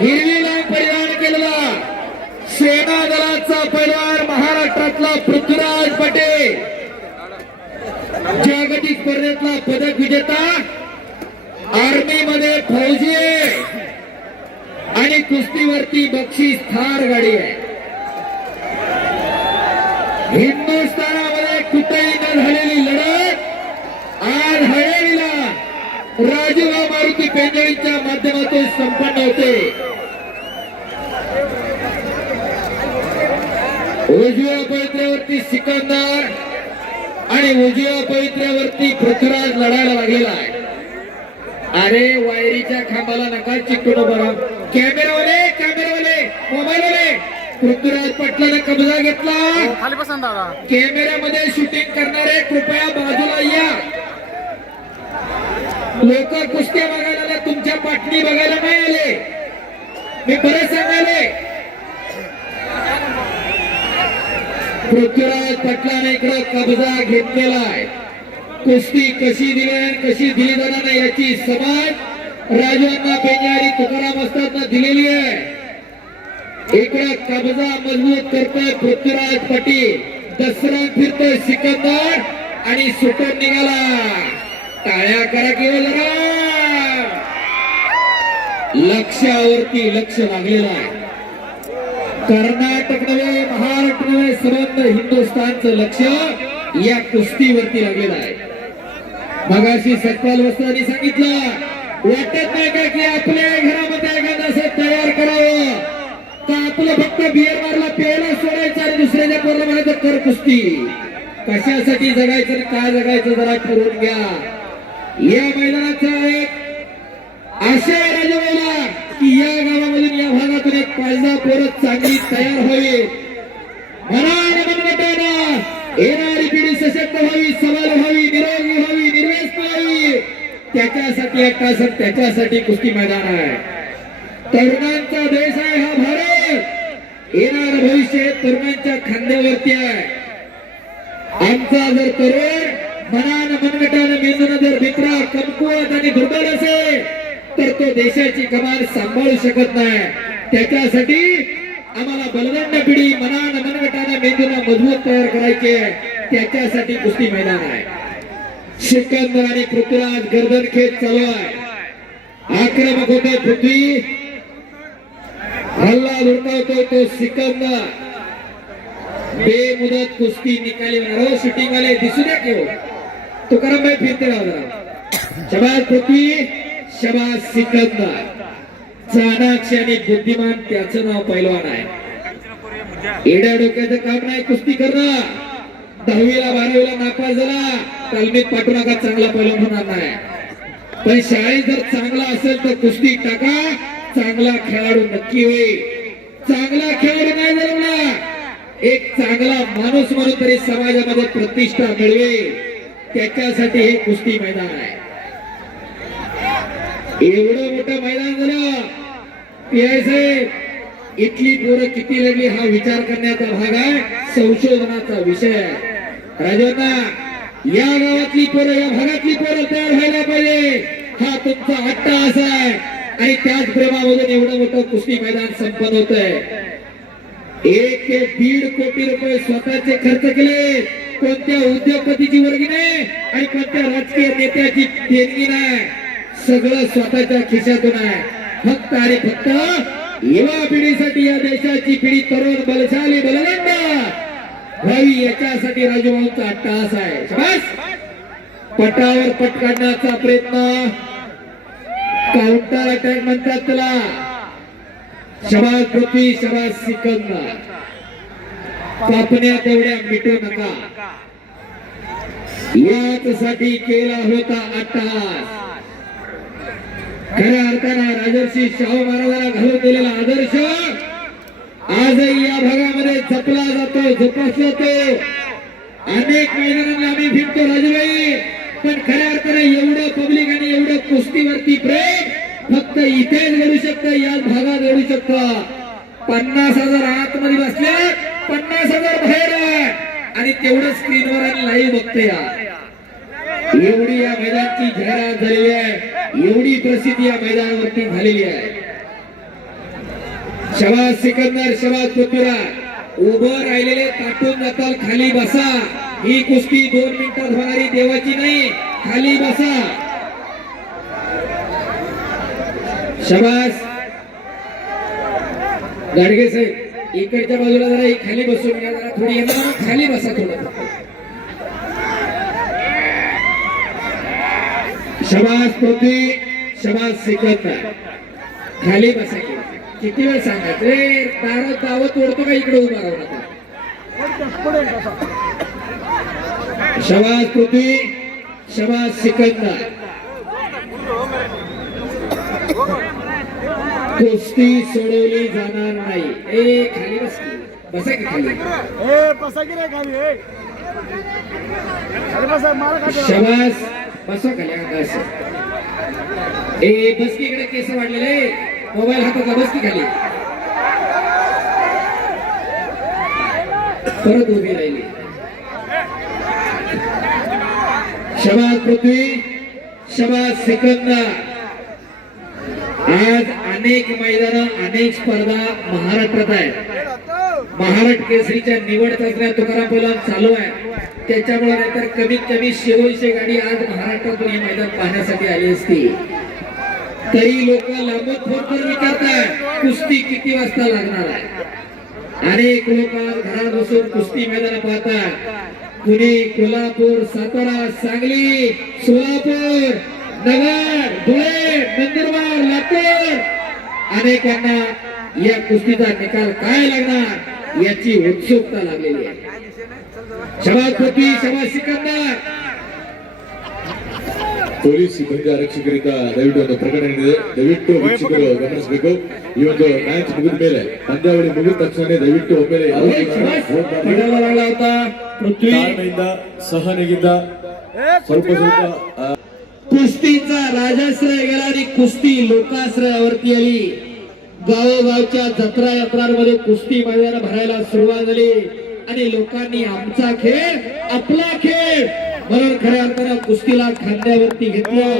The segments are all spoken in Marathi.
हिरवी लांब परिधान केलेला सेना दलाचा पैलवान महाराष्ट्रातला पृथ्वीराज पटेल, जागतिक स्पर्धेतला पदक विजेता, आर्मी मध्ये फौजी आहे आणि कुस्तीवरती बक्षीस थार गाडी आहे. हिंदुस्थानामध्ये कुठेही न झालेली लढत आज हळेवीला राजूभाऊ मारुती पेंजळीच्या माध्यमातून संपन्न होते. उजव्या पवित्र्यावरती सिकंदर आणि उजव्या पवित्र्यावरती पृथ्वीराज लढायला लागलेला आहे. अरे वायरीच्या खांबाला नका चिकटून बरं. कॅमेरावाले मोबाईलवाले, पृथ्वीराज पटलाने कब्जा घेतला. खाली बसून दादा. कॅमेऱ्यामध्ये शूटिंग करणारे कृपया बाजूला या. लोक कुस्त्या बघायला आले, तुमच्या पाटणी बघायला नाही आले. मी बरं सांगाले, पृथ्वीराज पटलाने इकडे कब्जा घेतलेला आहे. कुस्ती कशी दिली आणि कशी दिली जाणार नाही याची समज राजांना पेंजारी तुकाराम असताना दिलेली आहे. इकडे कब्जा मजबूत करतोय पृथ्वीराज पाटील, दसरा फिरतोय सिकंदर आणि सुटून निघाला. टाळ्या करा की जरा. लक्ष्यावरती लक्ष लागलेलं आहे. कर्नाटक नव्हे, महाराष्ट्र नव्हे, सर्वत्र हिंदुस्थानचं लक्ष या कुस्तीवरती लागलेलं आहे. मगाशी सत्पाल वस्त्रांनी सांगितलं, वाटत नाही का की आपल्या घरामध्ये एखादं असं तयार करावं का आपलं फक्त बियर मारला प्यायला सोडायचं आणि दुसऱ्याच्या पोरला म्हणायचं कर कुस्ती. कशासाठी जगायचं आणि काय जगायचं जरा ठरवून घ्या. या मैदानाचा एक आशा आहे राजवाला की या गावामधून या भागातून एक 5-10 पोरं चांगली तयार व्हावी. येणारी पिढी सशक्त व्हावी, सबल व्हावी, निरोगी व्हावी, निर्व्यस्त व्हावी. त्याच्यासाठी एक तास त्याच्यासाठी कुस्ती मैदान आहे. तरुणांचा देश आहे हा भारत. येणार भविष्य तरुणांच्या खांद्यावरती आहे. आमचा जर तरुण मनानं मनगटानं मेंदून जर मित्रा कमकुवत आणि दुर्बल असेल तर तो देशाची कमान सांभाळू शकत नाही. त्याच्यासाठी आम्हाला बलदंड पिढी मनानं मनगटानं मेंदूला मजबूत तयार करायचे. त्याच्यासाठी कुस्ती मैदान आहे. सिकंदर आणि पृथ्वीराज गर्दन खेच चालू आहे. आक्रमक होतोय पृथ्वी, हल्ला लुटवतोय तो सिकंदर. बेमुदत कुस्ती निकाली होणार. शूटिंग वाले दिसू द्या की तुकाराम भाई फिरते राहणार. शबाज पृथ्वी, शबाज सिकंदर. चाणाक्ष आणि बुद्धिमान त्याचं नाव पैलवान आहे. एड्या डोक्याचं काम नाही कुस्ती करणं. 10वीला 12वीला नापास झाला तालमीत पाठवू नका, चांगला पैलवान होणार नाही. पण शाळेत जर चांगला असेल तर कुस्ती टाका, चांगला खेळाडू नक्की होईल. चांगला खेळाडू नाही जमला, एक चांगला माणूस म्हणून तरी समाजामध्ये प्रतिष्ठा मिळवेल. त्याच्यासाठी हे कुस्ती मैदान आहे. एवढं मोठं मैदान झालं. साहेब इथली पोरं किती लागली हा विचार करण्याचा भाग आहे, संशोधनाचा विषय आहे. राजांना या गावातली पोरं, या भागातली पोरं तयार व्हायला पाहिजे, हा तुमचा अट्टहास आहे. आणि त्याच प्रेमामधून एवढं मोठं कुस्ती मैदान संपन्न होत आहे. 1 ते 1.5 कोटी रुपये स्वतःचे खर्च केले. कोणत्या उद्योगपतीची वर्गी नाही आणि कोणत्या राजकीय नेत्याची देणगी नाही. सगळं स्वतःच्या खिशातून आहे. फक्त आणि फक्त युवा पिढीसाठी, या देशाची पिढी तरुण बलशाली बलवंत व्हावी याच्यासाठी राजूभाऊंचा अट्टहास आहे. पटावर पट काढण्याचा प्रयत्न, काउंटर अटॅक म्हणतात त्याला. शबाज पृथ्वी, शबाज सिकंदर. कापण्या तेवढ्या मिटू नका. यासाठी केला होता अट्टहास. खऱ्या अर्थानं राजर्षी शाहू महाराजांना घालून दिलेला आदर्श आजही या भागामध्ये जपला जातो, जोपासला जातो. अनेक मैदानांना आम्ही फिरतो राजूभाई, पण खऱ्या अर्थानं एवढं पब्लिक आणि एवढं कुस्तीवरती प्रेम फक्त इथेच घडू शकतं, याच भागात घडू शकतं. 50,000 आतमध्ये बसल्या, 50,000 बाहेर आहे आणि तेवढं स्क्रीनवर आणि लाईव्ह बघते. एवढी या मैदानाची जाहिरात झालेली आहे, एवढी प्रसिद्धी या मैदानावरती झालेली आहे. शबाज सिकंदर, शबाज पृथ्वीराज. उभं राहिलेले ताटून जाताल, खाली बसा. ही कुस्ती 2 मिनिटात होणारी देवाची नाही, खाली बसा. शबाज गाडगे साहेब, इकडच्या बाजूला जरा ही खाली बसून घ्या, जरा थोडी येणार, खाली बसा थोडं. शबाज पृथ्वी, शबाज सिकंदर, खाली बसा. किती वेळ सांगायचं रे, दारात दावत ओढतो का इकडे उभा राहू नका. शबाज पृथ्वी, शबाज सिकंदर. कुस्ती सोडवली जाणार नाही. ए खाली बस की, बसा की खाली. शबाज बसा खाली. आकाश ए बस की इकडे, केस वाढलेले, मोबाईल हाताचा, बस की खाली. परत उभी राहिली. शबाज पृथ्वी, शबाज सिकंदर. आज अनेक मैदान, अनेक स्पर्धा महाराष्ट्रात आहेत. महाराष्ट्र केसरीच्या निवड चाचण्या तुकाराम पैलवान चालू आहे. त्याच्यामुळे नाहीतर कमीत कमी 100 गाडी आज महाराष्ट्रातून हे मैदान पाहण्यासाठी आली असती. तरी लोक लांबून फोन करून विचारतात कुस्ती किती वाजता लागणार आहे. अनेक लोक घरात बसून कुस्ती मैदान पाहतात. पुणे, कोल्हापूर, सातारा, सांगली, सोलापूर, नगर, धुळे, नंदुरबार, लातूर, अनेकांना या कुस्तीचा निकाल काय लागणार याची उत्सुकता लागलेली आहे. शबाज पृथ्वी, शबाज सिकंदर. ಪೊಲೀಸ್ ಸಿಬ್ಬಂದಿ ಆರಕ್ಷಕರಿಂದ ದಯವಿಟ್ಟು ಒಂದು ಪ್ರಕಟಣೆ ಇದೆ, ದಯವಿಟ್ಟು ವೀಕ್ಷಕರು ಗಮನಿಸಬೇಕು. ಈ ಒಂದು ಮ್ಯಾಚ್ ಮುಗಿದ ಮೇಲೆ, ಪಂದ್ಯಾವಳಿ ಮುಗಿದ ತಕ್ಷಣ ದಯವಿಟ್ಟು ಒಮ್ಮೆಲೆ ತಾಳ್ಮೆಯಿಂದ, ಸಹನೆಯಿಂದ ಸ್ವಲ್ಪ कुस्तीचा राजाश्रय गेला आणि कुस्ती लोकाश्रयावरती आली. गावोगावच्या जत्रा यात्रांमध्ये कुस्ती मैदान भरायला सुरुवात झाली आणि लोकांनी आमचा खेळ, आपला खेळ म्हणून खऱ्या अर्थानं कुस्तीला खांद्यावरती घेतलं.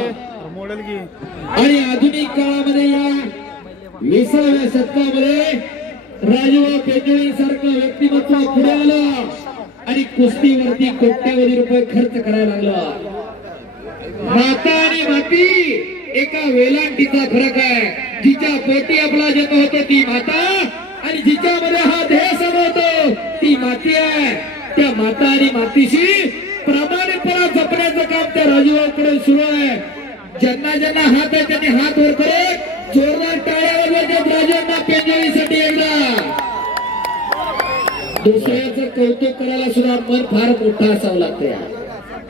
आणि आधुनिक काळामध्ये या 20व्या शतकामध्ये राजूभाऊ पेंडोळी सारखं व्यक्तिमत्व पुढे आलं आणि कुस्तीवरती कोट्यावधी रुपये खर्च करायला लागला. माता आणि माती एका वेलांटीचा फरक आहे. जिच्या पोटी आपला जन्म होतो ती माता आणि जिच्यामध्ये हा देह समोरतो ती माती आहे. त्या माता आणि मातीशी प्रामाणिकपणा जपण्याचं काम त्या राजूभाऊकडे सुरू आहे. ज्यांना ज्यांना हात आहे त्यांनी हात वर करत जोरदार टाळ्या वाजवायच्या राजांना पेंजोळीसाठी. एकदा दुसऱ्याचं कौतुक करायला सुद्धा मन फार मोठा असावं लागतं.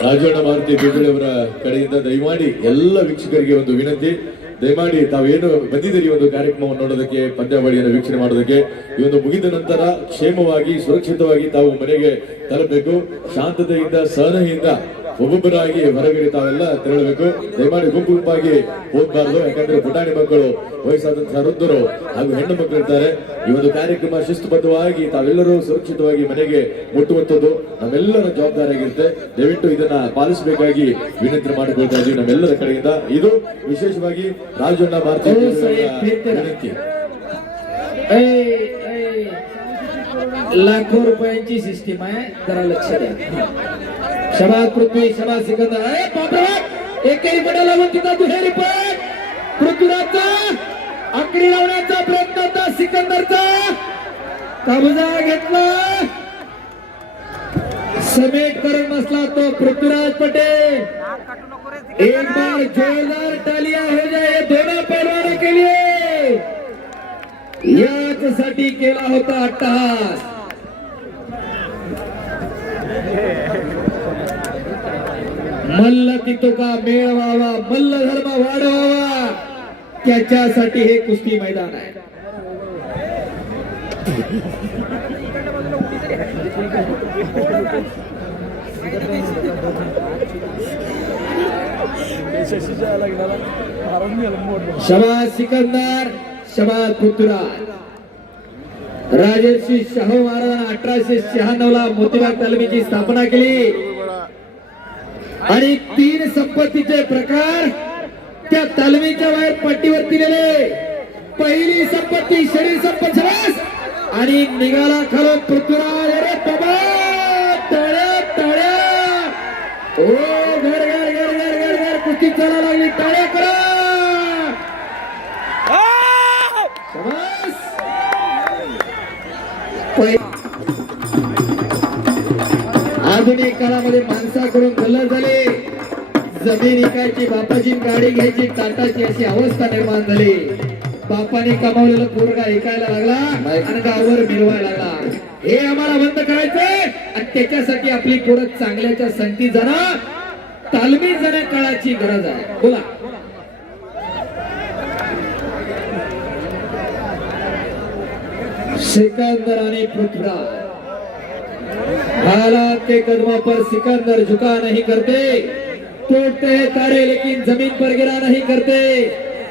ರಾಜಣ್ಣ ಮಾರುತಿ ಬೇಜುಳಿಯವರ ಕಡೆಯಿಂದ ದಯಮಾಡಿ ಎಲ್ಲ ವೀಕ್ಷಕರಿಗೆ ಒಂದು ವಿನಂತಿ, ದಯಮಾಡಿ ತಾವೇನು ಬಂದಿದ್ದೀರಿ ಒಂದು ಕಾರ್ಯಕ್ರಮವನ್ನು ನೋಡೋದಕ್ಕೆ, ಪಂದ್ಯಾವಳಿಯನ್ನು ವೀಕ್ಷಣೆ ಮಾಡೋದಕ್ಕೆ, ಈ ಒಂದು ಮುಗಿದ ನಂತರ ಕ್ಷೇಮವಾಗಿ ಸುರಕ್ಷಿತವಾಗಿ ತಾವು ಮನೆಗೆ ತಲುಪಬೇಕು. ಶಾಂತತೆಯಿಂದ, ಸಹನೆಯಿಂದ ಒಬ್ಬೊಬ್ಬರಾಗಿ ಹೊರಗಡೆ ತಾವೆಲ್ಲ ತೆರಳಬೇಕು. ದಯಮಾಡಿ ಗುಂಪು ಗುಂಪಾಗಿ ಹೋಗಬಾರ್ದು. ಯಾಕಂದ್ರೆ ಪುಟಾಣಿ ಮಕ್ಕಳು, ವಯಸ್ಸಾದಂತಹ ವೃದ್ಧರು ಹಾಗೂ ಹೆಣ್ಣು ಮಕ್ಕಳು ಇರ್ತಾರೆ. ಈ ಒಂದು ಕಾರ್ಯಕ್ರಮ ಶಿಸ್ತುಬದ್ಧವಾಗಿ ತಾವೆಲ್ಲರೂ ಸುರಕ್ಷಿತವಾಗಿ ಮನೆಗೆ ಮುಟ್ಟುವಂಥದ್ದು ನಮ್ಮೆಲ್ಲರ ಜವಾಬ್ದಾರಿಯಾಗಿರುತ್ತೆ. ದಯವಿಟ್ಟು ಇದನ್ನ ಪಾಲಿಸಬೇಕಾಗಿ ವಿನಂತಿ ಮಾಡಿಕೊಳ್ತಾ ಇದ್ದೀವಿ ನಮ್ಮೆಲ್ಲರ ಕಡೆಯಿಂದ. ಇದು ವಿಶೇಷವಾಗಿ ರಾಜಣ್ಣ ಭಾರತಿ ವಿನಂತಿ. लाखो रुपयांची सिस्टीम आहे, जरा लक्ष द्या. शबाज पृथ्वी, शबाज सिकंदर. एकेरी पडा लागून तिथं दुहेरी पण पृथ्वीराजचा आकडी लावण्याचा प्रयत्न होता. सिकंदरचा कब्जा घेतला, समेट करून बसला तो पृथ्वीराज पटेल. एक बार जोरदार तालियां हो जाए दोनों पहलवानों के लिए. याच्यासाठी केला होता अट्टहास. मल्ल तितोका मेळ व्हावा, मल्ल धर्म वाढवावा, त्याच्यासाठी हे कुस्ती मैदान आहे. शबाज सिकंदर, शबाज पृथ्वीराज. राजर्षी शाहू महाराजांना 1896 ला मोतीबाग तालमीची स्थापना केली आणि 3 संपत्तीचे प्रकार त्या तालमीच्या बाहेर पट्टीवरती दिले. पहिली संपत्ती शरीर संपत्ती सर्वस आणि निघाला खालून पृथ्वीराज. अरे बाबा टाळ्या टाळ्या. ओ घर घर घर घर घर घर कुस्ती चालायला लागली. टाळ्या करा. शाबास. आधुनिक काळामध्ये माणसाकडून कल्लर झाले. जमीन विकायची, बापाची गाडी घ्यायची, टाटाची अशी अवस्था निर्माण झाली. बापाने कमावलेलं पोरगा ऐकायला लागला आणि गावावर मिरवायला लागला. हे आम्हाला बंद करायचंय आणि त्याच्यासाठी आपली पोरं चांगल्याच्या संगती जाणं, तालमी जाण्या काळाची गरज आहे. बोला. सिकंदर आणि पृथ्वीराज. हालात के कदमों पर सिकंदर झुका नहीं करते, टूटते हैं तारे लेकिन जमीन पर गिरा नहीं करते,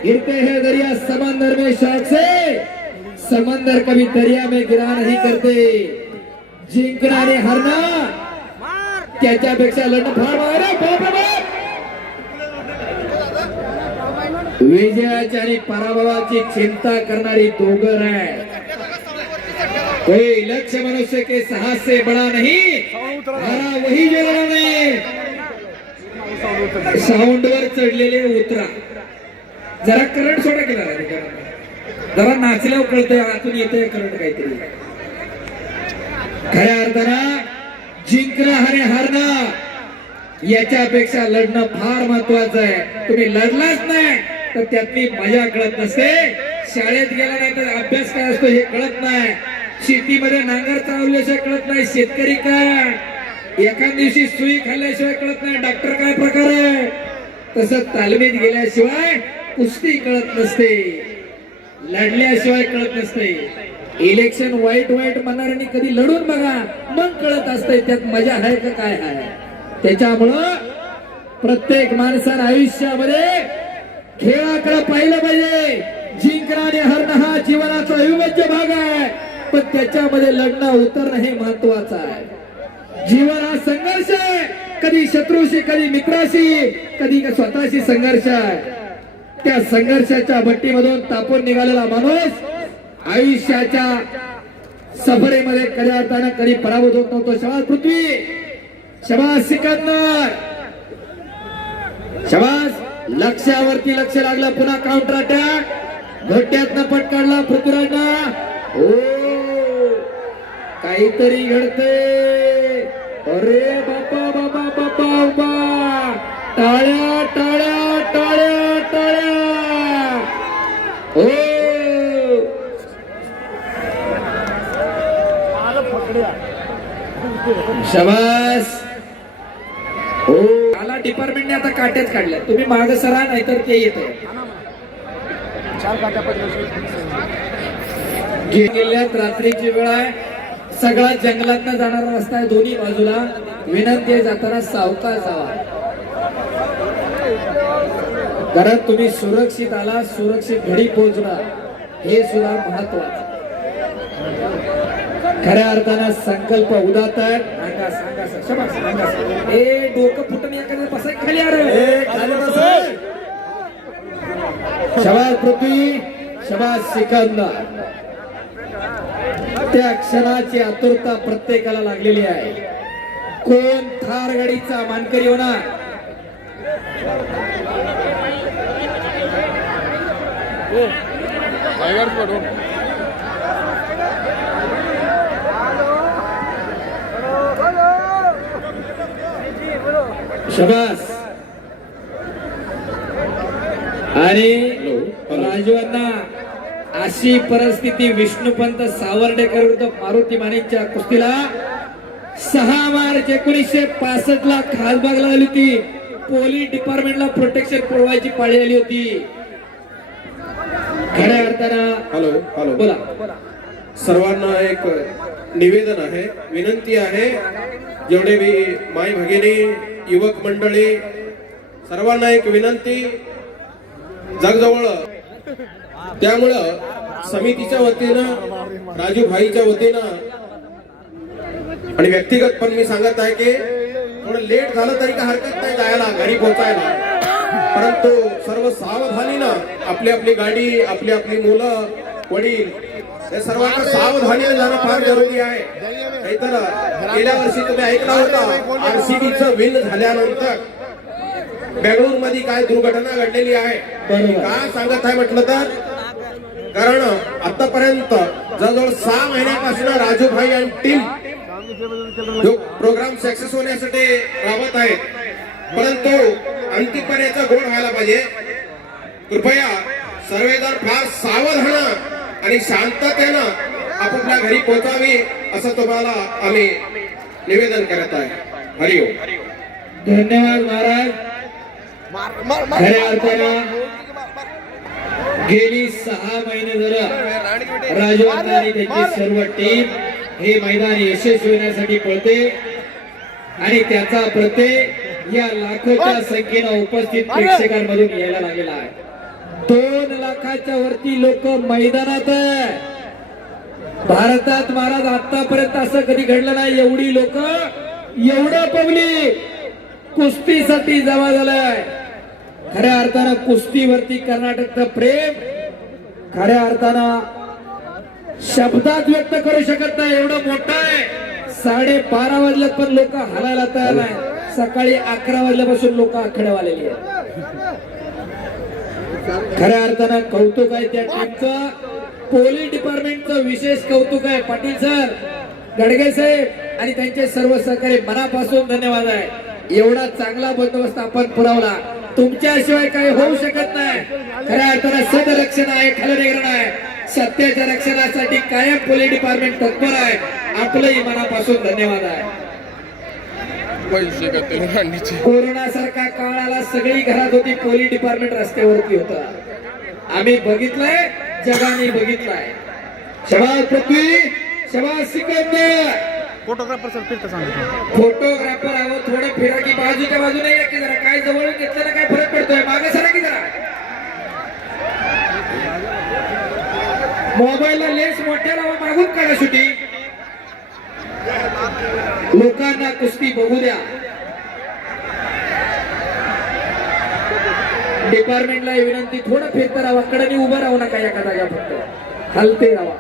गिरते हैं दरिया समंदर में शाख से, समंदर कभी दरिया में गिरा नहीं करते. जिंकणं आणि हरणं त्याच्यापेक्षा लढणं फार बाप. विजयाची आणि पराभवाची चिंता करणारी दोघं आहे. कोई लक्ष्य मनुष्य के साहस से बड़ा नहीं, हारा वही जो लढा नाही. साऊंडवर चढलेले उतरा. जरा करंट सोडा केला, जरा नाचल्यावर कळतंय आतून येतंय करंट काहीतरी. खऱ्या अर्थानं जिंकणं आणि हारणं याच्यापेक्षा लढणं फार महत्वाचं आहे. तुम्ही लढलाच नाही तर त्यातली मजा कळत नसते. शाळेत गेला नाही तर अभ्यास काय असतो हे कळत नाही. शेतीमध्ये नांगर चालवल्याशिवाय कळत नाही शेतकरी काय. एका दिवशी सुई खाल्ल्याशिवाय कळत नाही डॉक्टर काय प्रकार आहे. तसं तालमीत गेल्याशिवाय कुस्ती कळत नसते, लढल्याशिवाय कळत नसते. इलेक्शन वाईट वाईट म्हणणाऱ्यांनी कधी लढून बघा, मग कळत असतंय त्यात मजा आहे का काय आहे. त्याच्यामुळं प्रत्येक माणसानं आयुष्यामध्ये खेळाकडे पाहिलं पाहिजे. जिंकणं आणि हरणं हा जीवनाचा अविभाज्य भाग आहे, पण त्याच्यामध्ये लढणं उतरणं हे महत्वाचं आहे. जीवन हा संघर्ष आहे. कधी शत्रूशी, कधी मित्राशी, कधी स्वतःशी संघर्ष आहे. त्या संघर्षाच्या भट्टीमधून तापून निघालेला माणूस आयुष्याच्या सफरेमध्ये कधी अर्थानं कधी पराभूत होत नव्हतो. शबास पृथ्वी, शबास सिकंदर, शबास. लक्ष्यावरती लक्ष लागलं. पुन्हा काउंटर अटॅक. घोट्यातनं पट काढला पृथ्वीराजनं. ओ काहीतरी घडतंय. अरे बाबा बाबा बाबा बाबा. टाळ्या टाळ्या टाळ्या टाळ्या. ओ शाबास. हो आला डिपार्टमेंटने आता काट्याच काढल्या. तुम्ही माग सरा नाही तर ते येत गेल्यात. रात्रीची वेळ आहे. सगळा जंगलातनं जाणारा रस्ता आहे दोन्ही बाजूला. विनंती आहे जाताना सावकाश जावा. घरात तुम्ही सुरक्षित आला, सुरक्षित घरी पोहोचणार हे सुद्धा महत्वाचं. खऱ्या अर्थानं संकल्प उदात आहेत. सांगा सांगा शाबास सांगा. ए डोकं फुटून एखाद्या बसाय खाली अरे खाली बसाय. शाबास पृथ्वी, शाबास सिकंदर. त्या क्षणाची आतुरता प्रत्येकाला लागलेली आहे. कोण थार गाडीचा मानकरी होणार. शाबास. आणि राजवांना अशी परिस्थिती विष्णुपंत सावर्डेकर विरुद्ध मारुती मानेच्या कुस्तीला 6 मार्च 1965 ला खासबागला आली होती. पोलीस डिपार्टमेंटला प्रोटेक्शन पुरवायची पाळी आली होती. खऱ्या अर्थानं हॅलो हॅलो बोला. सर्वांना एक निवेदन आहे, विनंती आहे. जेवढे मी माय भगिनी, युवक मंडळी, सर्वांना एक विनंती. जगजवळ त्यामुळं समितीच्या वतीनं, राजू भाईच्या वतीनं आणि व्यक्तिगत पण मी सांगत आहे की थोडं लेट झालं तरी काय हरकत नाही जायला, घरी पोहोचायला. परंतु सर्व सावधानीनं आपली आपली गाडी, आपली आपली मुलं वडील या सर्वांना सावधानीने जाणं फार जरुरी आहे. नाहीतर गेल्या वर्षी तुम्ही ऐकला होता आरसीबीचं विन झाल्यानंतर बेंगळूर मध्ये काय दुर्घटना घडलेली आहे. का सांगत आहे म्हटलं तर कारण आतापर्यंत जवळजवळ 6 महिन्यापासून राजूभाई आणि टीम जो प्रोग्राम सक्सेस होण्यासाठी राबत आहे, परंतु अंतिमपर्यंत याचा गोड व्हायला पाहिजे. कृपया सर्वजण फार सावधान आणि शांततेनं आपापल्या घरी पोहोचावी असं तुम्हाला आम्ही निवेदन करत आहे. हरिओम. धन्यवाद महाराज. खऱ्या अर्थानं गेली 6 महिने जर राजू आणि त्यांची सर्व टीम हे मैदान यशस्वी होण्यासाठी पळते आणि त्याचा प्रत्यय या लाखोच्या संख्येनं उपस्थित प्रेक्षकांमधून यायला लागलेला आहे. 2 लाखाच्या वरती लोक मैदानात आहे. भारतात महाराज आतापर्यंत असं कधी घडलं नाही. एवढी लोक, एवढं पब्लिक कुस्तीसाठी जमा झालंय. खऱ्या अर्थानं कुस्तीवरती कर्नाटकचं प्रेम खऱ्या अर्थानं शब्दात व्यक्त करू शकत नाही. एवढं मोठं आहे. 12:30 वाजल्यात पण लोक हलायला तयार नाही. सकाळी 11 वाजल्यापासून लोक आखड्यावर आलेली आहेत. खऱ्या अर्थानं कौतुक आहे त्या टीमचं. पोलीस डिपार्टमेंटचं विशेष कौतुक आहे. पाटील सर, गडगे साहेब आणि त्यांचे सर्व सहकारी मनापासून धन्यवाद आहे. एवढा चांगला बंदोबस्त आपण पुरवला. तुमच्याशिवाय काही होऊ शकत नाही. खऱ्या अर्थानं सदरक्षण आहे, खलनिग्रहण आहे. सत्याच्या रक्षणासाठी कायम पोलीस डिपार्टमेंट तत्पर आहे. आपलंही मनापासून धन्यवाद आहे. कोरोना सारखा काळ आला, सगळी घरात होती, पोलीस डिपार्टमेंट रस्त्यावरती होता. आम्ही बघितलंय, जगाने बघितलंय. शबाज पृथ्वी, शबाज सिकंदर. फोटोग्राफर सर फिरता सांगा. फोटोग्राफर आहो, थोडं फिरा की बाजूच्या बाजूने या की जरा. काय जवळून घेतलं ना काय फरक पडतोय. मागे सरा की जरा. मोबाईलला लेन्स मोठ्या लावा, मागून काढा शूटिंग. लोकांना कुस्ती बघू द्या. डिपार्टमेंटला विनंती, थोडं फिरता राहा. कडाने उभं राहू नका एका जागा, फक्त हलते राहा.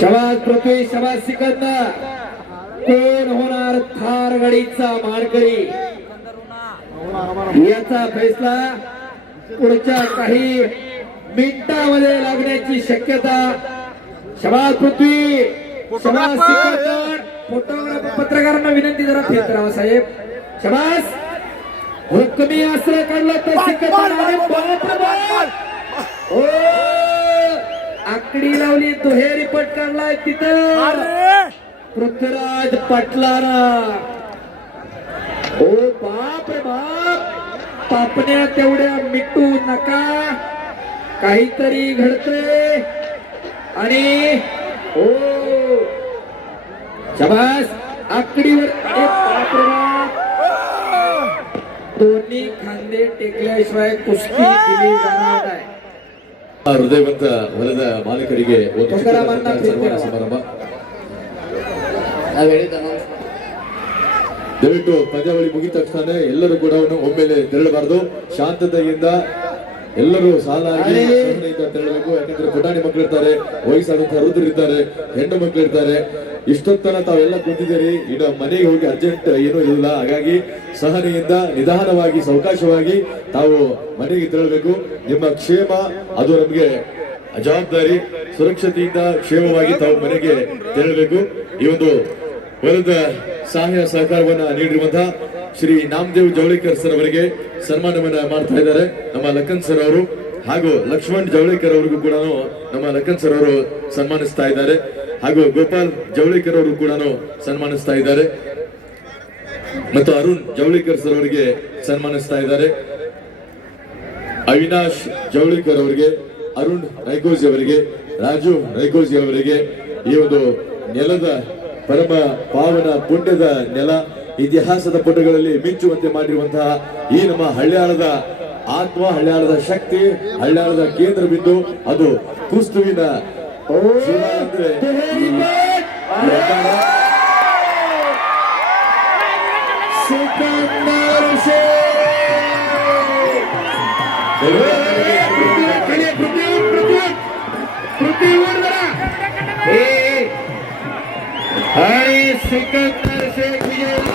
शबाज पृथ्वी, शबाज सिकंदर. कोण होणार थार गाडीचा मानकरी याचा फैसला पुढच्या काही मिनिटांमध्ये लागण्याची शक्यता. शबाज पृथ्वी, शबाज सिकंदर. फोटोग्राफर, पत्रकारांना विनंती, जरा फिरत राहा साहेब. शबाज. हुकमी आश्रय काढला तर सिकंदर. ओ आकडी लावली, दुहेरी पट काढलाय तिथं पृथ्वीराज पाटलाना. ओ बाप रे बाप. पापण्या तेवढ्या मिटू नका, काहीतरी घडतंय. आणि ओ शबास. आकडीवर, अरे बाप रे बाप. दोन्ही खांदे टेकल्याशिवाय कुस्ती दिली जाणार नाही. ಹೃದಯವಂತ ಹೊಲದ ಮಾಲೀಕರಿಗೆ ಒಂದು ತುಕಾರಾಮನ್ನ ಸನ್ಮಾನ ಸಮಾರಂಭ. ದಯವಿಟ್ಟು ಪಂದ್ಯಾವಳಿ ಮುಗಿದ ತಕ್ಷಣ ಎಲ್ಲರೂ ಕೂಡ ಒಮ್ಮೆಲೆ ತೆರಳಬಾರದು. ಶಾಂತತೆಯಿಂದ ಎಲ್ಲರೂ ಸಾಲಾಗಿ ತೆರಳಬೇಕು. ಯಾಕಂದ್ರೆ ಪುಟಾಣಿ ಮಕ್ಕಳಿರ್ತಾರೆ, ವಯಸ್ಸಾದಂತಹ ವೃದ್ಧರಿರ್ತಾರೆ, ಹೆಣ್ಣು ಮಕ್ಕಳಿರ್ತಾರೆ. ಇಷ್ಟೊತ್ತನ ತಾವೆಲ್ಲ ಕುಂತಿದ್ದೀರಿ. ಇನ್ನು ಮನೆಗೆ ಹೋಗಿ ಅರ್ಜೆಂಟ್ ಏನೂ ಇಲ್ಲ. ಹಾಗಾಗಿ ಸಹನೆಯಿಂದ ನಿಧಾನವಾಗಿ ಸಾವಕಾಶವಾಗಿ ತಾವು ಮನೆಗೆ ತೆರಳಬೇಕು. ನಿಮ್ಮ ಕ್ಷೇಮ ಅದು ನಮಗೆ ಜವಾಬ್ದಾರಿ. ಸುರಕ್ಷತೆಯಿಂದ ಕ್ಷೇಮವಾಗಿ ತಾವು ಮನೆಗೆ ತೆರಳಬೇಕು. ಈ ಒಂದು ವರದ ಸಹಾಯ ಸಹಕಾರವನ್ನ ನೀಡಿರುವಂತಹ ಶ್ರೀ ನಾಮದೇವ್ ಜವಳೇಕರ್ ಸರ್ ಅವರಿಗೆ ಸನ್ಮಾನವನ್ನ ಮಾಡ್ತಾ ಇದ್ದಾರೆ ನಮ್ಮ ಲಖನ್ ಸರ್ ಅವರು. ಹಾಗೂ ಲಕ್ಷ್ಮಣ್ ಜವಳೇಕರ್ ಅವರಿಗೂ ಕೂಡ ನಮ್ಮ ಲಖನ್ ಸರ್ ಅವರು ಸನ್ಮಾನಿಸ್ತಾ ಇದ್ದಾರೆ. ಹಾಗೂ ಗೋಪಾಲ್ ಜವಳೇಕರ್ ಅವರು ಕೂಡ ಸನ್ಮಾನಿಸ್ತಾ ಇದ್ದಾರೆ. ಮತ್ತು ಅರುಣ್ ಜವಳೇಕರ್ ಸರ್ ಅವರಿಗೆ ಸನ್ಮಾನಿಸ್ತಾ ಇದ್ದಾರೆ. ಅವಿನಾಶ್ ಜವಳೇಕರ್ ಅವರಿಗೆ, ಅರುಣ್ ನೈಗೋಜಿ ಅವರಿಗೆ, ರಾಜು ನೈಗೋಜಿ ಅವರಿಗೆ ಈ ಒಂದು ನೆಲದ ಪರಮ ಪಾವನ ಪುಣ್ಯದ ನೆಲ, ಇತಿಹಾಸದ ಪುಟಗಳಲ್ಲಿ ಮಿಂಚುವಂತೆ ಮಾಡಿರುವಂತಹ ಈ ನಮ್ಮ ಹಳ್ಯಾಳದ ಆತ್ಮ, ಹಳ್ಯಾಳದ ಶಕ್ತಿ, ಹಳ್ಯಾಳದ ಕೇಂದ್ರ ಬಿಂದು ಅದು ಕುಸ್ತುವಿನ ಶಿವ ಅಂದ್ರೆ आणि सिकंदर शेख विजयला